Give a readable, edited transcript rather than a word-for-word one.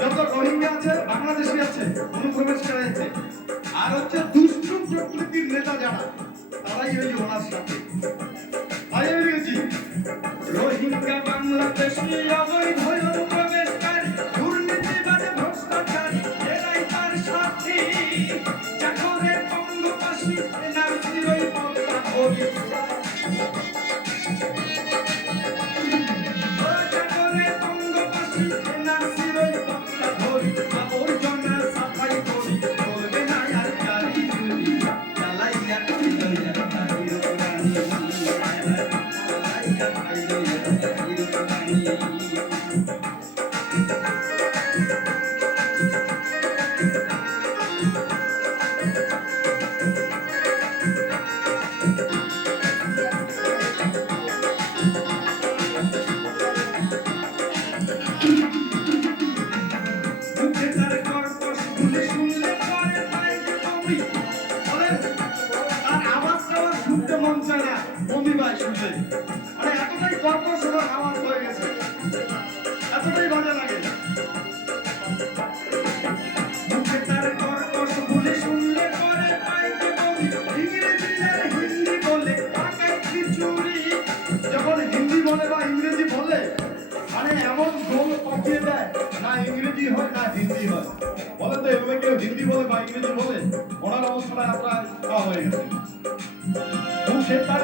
যত রোহিঙ্গা আছে বাংলাদেশি আছে অনুপ্রবেশ করেছে আর হচ্ছে দুষ্ট প্রকৃতির নেতা যারা তারাই ওই ওনার সাথে তাই আমি বলছি রোহিঙ্গা বাংলাদেশি অবৈধ অনুপ্রবেশকারী দুর্নীতিবাদে ভ্রষ্টাচারী এরাই তার সাথী চাকরের পঙ্গপাশী এনআরসির ওই পদ্মা করি এতটাই কর্কশ আওয়াজ হয়ে গেছে, এতটাই ভালো লাগে। মুখে তার কর্কশ বলে শুনলে পরে পাইতে বলি, ইংরেজি আর হিন্দি বলে টাকায় খিচুড়ি। যখন হিন্দি বলে বা ইংরেজি বলে মানে এমন গোল পাঠিয়ে দেয়, না ইংরেজি হয় না হিন্দি হয়। বলে তো এভাবে কেউ হিন্দি বলে বা ইংরেজি বলে, ওনার অবস্থাটা আপনার হয়ে গেছে। সে তার